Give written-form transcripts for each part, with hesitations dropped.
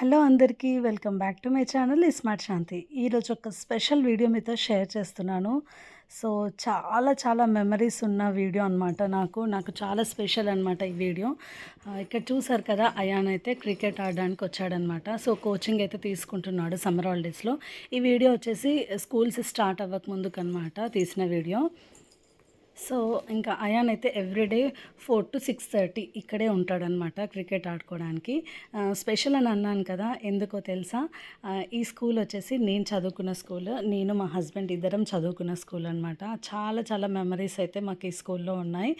Hello అందరికీ welcome back to my channel smart Shanti. ఈరోజు ఒక స్పెషల్ వీడియో మీతో షేర్ చేస్తున్నాను. సో చాలా మెమరీస్ ఉన్న వీడియో అనమాట. నాకు చాలా స్పెషల్ అనమాట ఈ వీడియో. ఇక్కడ చూసారు కదా, అయాన్ అయితే క్రికెట్ ఆడడానికి వచ్చాడనమాట. సో కోచింగ్ అయితే తీసుకుంటున్నాడు సమ్మర్ హాలిడేస్లో. ఈ వీడియో వచ్చేసి స్కూల్స్ స్టార్ట్ అవ్వక ముందుకనమాట తీసిన వీడియో. సో ఇంకా అయాన్ అయితే ఎవ్రీడే 4 to 6:30 ఇక్కడే ఉంటాడనమాట క్రికెట్ ఆడుకోవడానికి. స్పెషల్ అని అన్నాను కదా, ఎందుకో తెలుసా? ఈ స్కూల్ వచ్చేసి నేను చదువుకున్న స్కూల్, నేను మా హస్బెండ్ ఇద్దరం చదువుకున్న స్కూల్ అనమాట. చాలా మెమరీస్ అయితే మాకు ఈ స్కూల్లో ఉన్నాయి.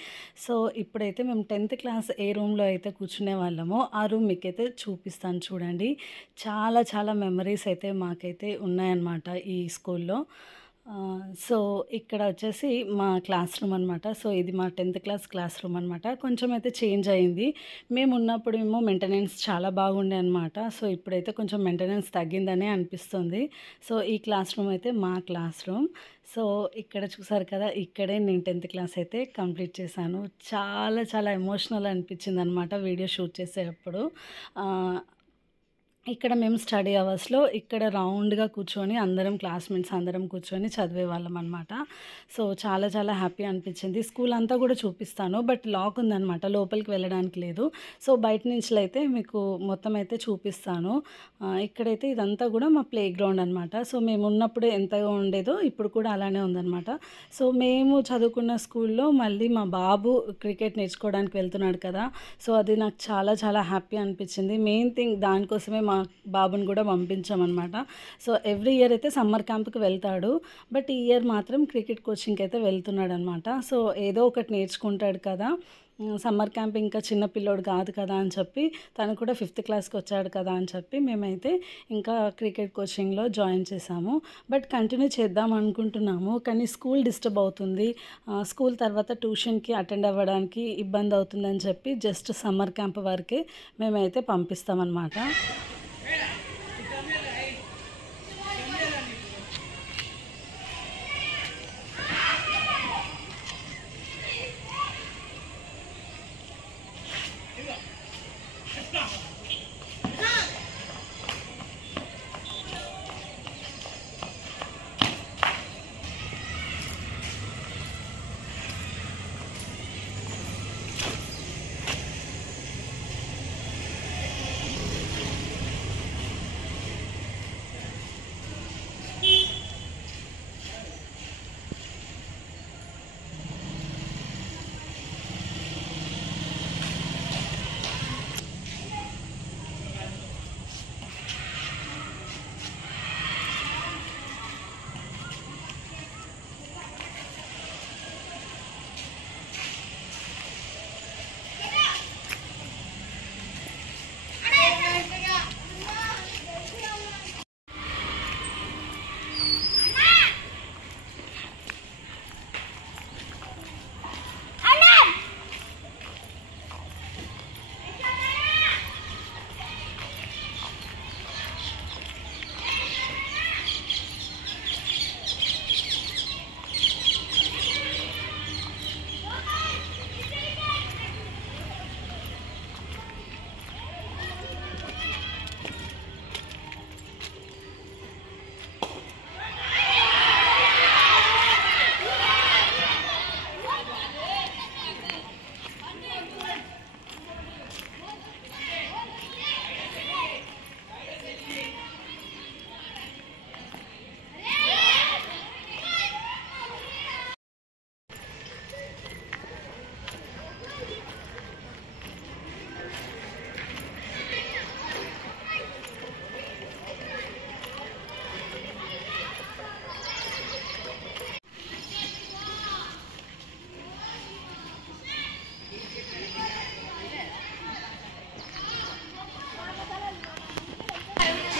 సో ఇప్పుడైతే మేము 10th క్లాస్ ఏ రూమ్లో అయితే కూర్చునే వాళ్ళమో ఆ రూమ్ మీకైతే చూపిస్తాను చూడండి. చాలా మెమరీస్ అయితే మాకైతే ఉన్నాయన్నమాట ఈ స్కూల్లో. సో ఇక్కడ వచ్చేసి మా క్లాస్ రూమ్ అనమాట. సో ఇది మా 10th క్లాస్ క్లాస్ రూమ్ అనమాట. కొంచెం అయితే చేంజ్ అయింది. మేము ఉన్నప్పుడు ఏమో మెయింటెనెన్స్ చాలా బాగుండే అనమాట. సో ఇప్పుడైతే కొంచెం మెయింటెనెన్స్ తగ్గిందనే అనిపిస్తుంది. సో ఈ క్లాస్ రూమ్ అయితే మా క్లాస్ రూమ్. సో ఇక్కడ చూసారు కదా, ఇక్కడే నేను 10th క్లాస్ అయితే కంప్లీట్ చేశాను. చాలా ఎమోషనల్ అనిపించింది అనమాట వీడియో షూట్ చేసేటప్పుడు. ఇక్కడ మేము స్టడీ అవర్స్లో ఇక్కడ రౌండ్గా కూర్చొని అందరం క్లాస్మేట్స్ అందరం కూర్చొని చదివేవాళ్ళం అనమాట. సో చాలా హ్యాపీ అనిపించింది. స్కూల్ అంతా కూడా చూపిస్తాను, బట్ లాక్ ఉందన్నమాట, లోపలికి వెళ్ళడానికి లేదు. సో బయట నుంచి అయితే మీకు మొత్తం అయితే చూపిస్తాను. ఇక్కడైతే ఇదంతా కూడా మా ప్లే గ్రౌండ్ అనమాట. సో మేము ఉన్నప్పుడు ఎంతగా ఉండేదో ఇప్పుడు కూడా అలానే ఉందన్నమాట. సో మేము చదువుకున్న స్కూల్లో మళ్ళీ మా బాబు క్రికెట్ నేర్చుకోవడానికి వెళ్తున్నాడు కదా. సో అది నాకు చాలా హ్యాపీ అనిపించింది. మెయిన్ థింగ్ దానికోసమే మా బాబుని కూడా పంపించామన్నమాట. సో ఎవ్రీ ఇయర్ అయితే సమ్మర్ క్యాంప్కి వెళ్తాడు, బట్ ఈ ఇయర్ మాత్రం క్రికెట్ కోచింగ్కి అయితే వెళ్తున్నాడు అనమాట. సో ఏదో ఒకటి నేర్చుకుంటాడు కదా, సమ్మర్ క్యాంప్ ఇంకా చిన్న పిల్లోడు కాదు కదా అని చెప్పి, తను కూడా 5th క్లాస్కి వచ్చాడు కదా అని చెప్పి మేమైతే ఇంకా క్రికెట్ కోచింగ్లో జాయిన్ చేసాము. బట్ కంటిన్యూ చేద్దాం అనుకుంటున్నాము, కానీ స్కూల్ డిస్టర్బ్ అవుతుంది. స్కూల్ తర్వాత ట్యూషన్కి అటెండ్ అవ్వడానికి ఇబ్బంది అవుతుందని చెప్పి జస్ట్ సమ్మర్ క్యాంప్ వరకే మేమైతే పంపిస్తామన్నమాట.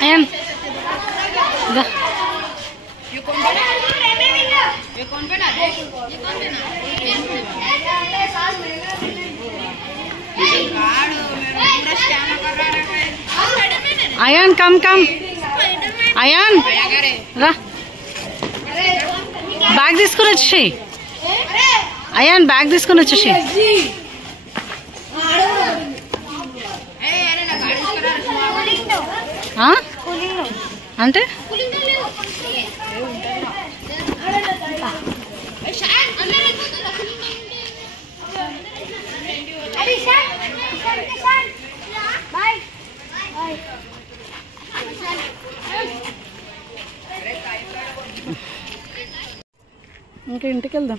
Ayan. Da. You con pena? You con pena? You con pena? Ayan, come. Ayan. Ra. Bag తీసుకొని వచ్చేసి. Ayan, bag తీసుకొని వచ్చేసి. అంటే ఇంకా ఇంటికి వెళ్దాం.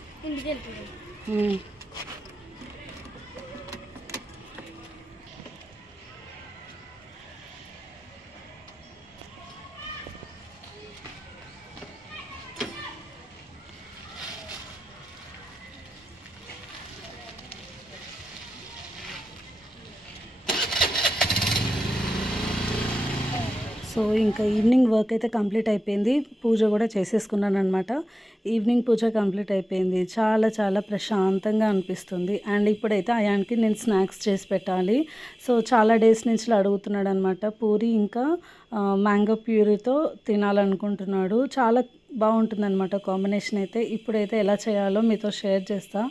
సో ఇంకా ఈవినింగ్ వర్క్ అయితే కంప్లీట్ అయిపోయింది. పూజ కూడా చేసేసుకున్నాను అనమాట. ఈవినింగ్ పూజ కంప్లీట్ అయిపోయింది. చాలా చాలా ప్రశాంతంగా అనిపిస్తుంది. అండ్ ఇప్పుడైతే అయాన్కి నేను స్నాక్స్ చేసి పెట్టాలి. సో చాలా డేస్ నుంచి అడుగుతున్నాడు అనమాట. పూరి ఇంకా మ్యాంగో ప్యూరీతో తినాలనుకుంటున్నాడు. చాలా బాగుంటుందన్నమాట కాంబినేషన్ అయితే. ఇప్పుడైతే ఎలా చేయాలో మీతో షేర్ చేస్తా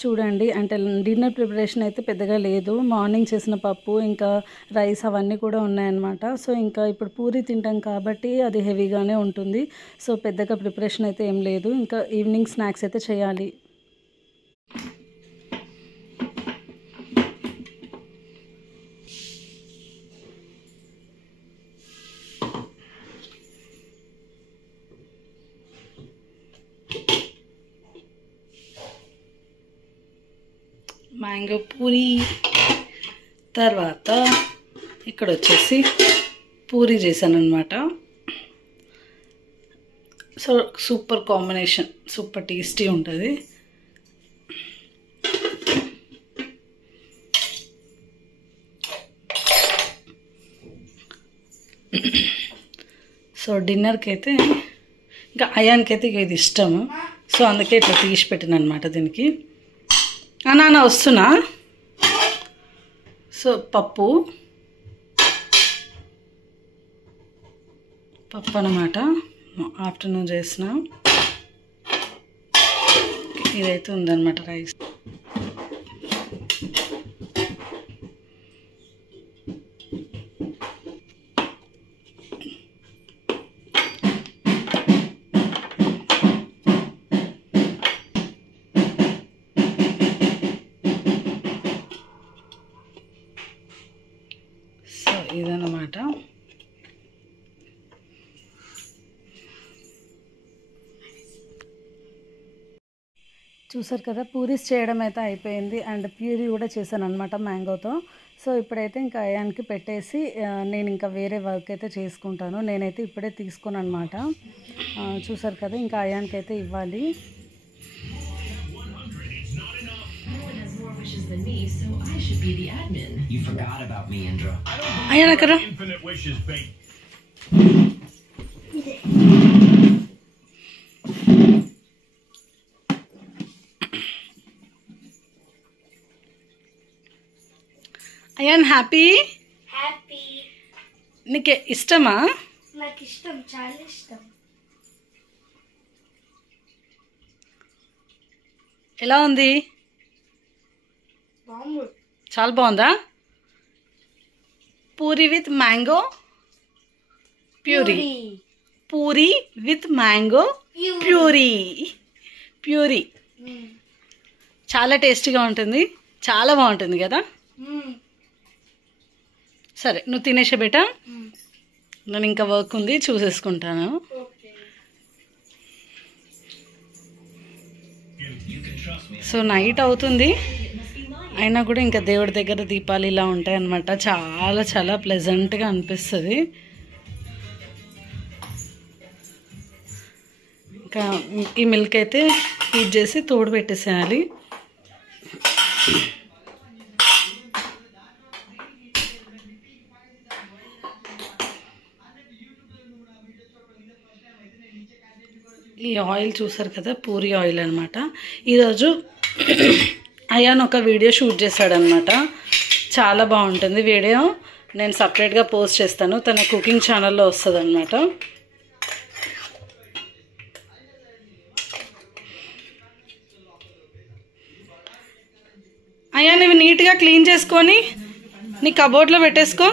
చూడండి. అంటే డిన్నర్ ప్రిపరేషన్ అయితే పెద్దగా లేదు. మార్నింగ్ చేసిన పప్పు ఇంకా రైస్ అవన్నీ కూడా ఉన్నాయన్నమాట. సో ఇంకా ఇప్పుడు పూరి తింటాం కాబట్టి అది హెవీగానే ఉంటుంది. సో పెద్దగా ప్రిపరేషన్ అయితే ఏం లేదు. ఇంకా ఈవినింగ్ స్నాక్స్ అయితే చేయాలి. మ్యాంగో పూరి తర్వాత ఇక్కడ వచ్చేసి పూరి చేశాను అనమాట. So super combination, super tasty ఉంటుంది. సో డిన్నర్కి అయితే ఇంకా అయాన్కి అయితే ఇది ఇష్టము. సో అందుకే ఇట్లా తీసి పెట్టాను అనమాట దీనికి. నాన్న వస్తున్నా. సో పప్పు అన్నమాట ఆఫ్టర్నూన్ చేసిన. ఇదైతే ఉందన్నమాట రైస్. సో ఇదన్నమాట. చూసారు కదా, పూరీస్ చేయడం అయితే అయిపోయింది. అండ్ ప్యూరీ కూడా చేశాను అనమాట మ్యాంగోతో. సో ఇప్పుడైతే ఇంకా అయాన్కి పెట్టేసి నేను ఇంకా వేరే వర్క్ అయితే చేసుకుంటాను. నేనైతే ఇప్పుడే తీసుకున్నాను అనమాట. చూసారు కదా, ఇంకా అయాన్కి అయితే ఇవ్వాలి. అయాన్ అక్కడ అయాన్ హ్యాపీ హ్యాపీ. నీకు ఇష్టమా? నాకు ఇష్టం, చాలా ఇష్టం. ఎలా ఉంది? బాగుంది. చాలా బాగుందా? Puri with mango puree. Puri with mango puree. Puree చాలా టేస్టీగా ఉంటుంది, చాలా బాగుంటుంది కదా. సరే నువ్వు తినేసే బేటా, నేను ఇంకా వర్క్ ఉంది చూసేసుకుంటాను. సో నైట్ అవుతుంది అయినా కూడా ఇంకా దేవుడి దగ్గర దీపాలు ఇలా ఉంటాయి అన్నమాట. చాలా చాలా ప్లెజెంట్గా అనిపిస్తుంది. ఇంకా ఈ మిల్క్ అయితే హీట్ చేసి తోడు పెట్టేసేయాలి. ఈ ఆయిల్ చూసారు కదా, పూరి ఆయిల్ అనమాట. ఈరోజు అయాన్ ఒక వీడియో షూట్ చేశాడనమాట. చాలా బాగుంటుంది వీడియో. నేను సపరేట్గా పోస్ట్ చేస్తాను, తన కుకింగ్ ఛానల్లో వస్తుంది అనమాట. అయాన్ ఇవి నీట్గా క్లీన్ చేసుకొని నీ కబోర్డ్లో పెట్టేసుకో.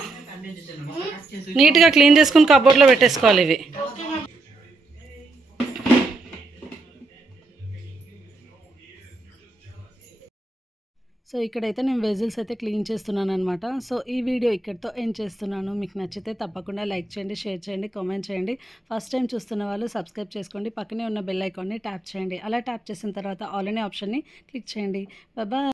నీట్గా క్లీన్ చేసుకుని కబోర్డ్లో పెట్టేసుకోవాలి ఇవి. సో ఇక్కడైతే నేను వెజిల్స్ అయితే క్లీన్ చేస్తున్నాను అనమాట. సో ఈ వీడియో ఇక్కడితో ఎండ్ చేస్తున్నాను. మీకు నచ్చితే తప్పకుండా లైక్ చేయండి, షేర్ చేయండి, కామెంట్ చేయండి. ఫస్ట్ టైం చూస్తున్న వాళ్ళు సబ్స్క్రైబ్ చేసుకోండి. పక్కనే ఉన్న బెల్ ఐకాన్ని ట్యాప్ చేయండి. అలా ట్యాప్ చేసిన తర్వాత ఆల్ అనే ఆప్షన్ని క్లిక్ చేయండి. బాయ్.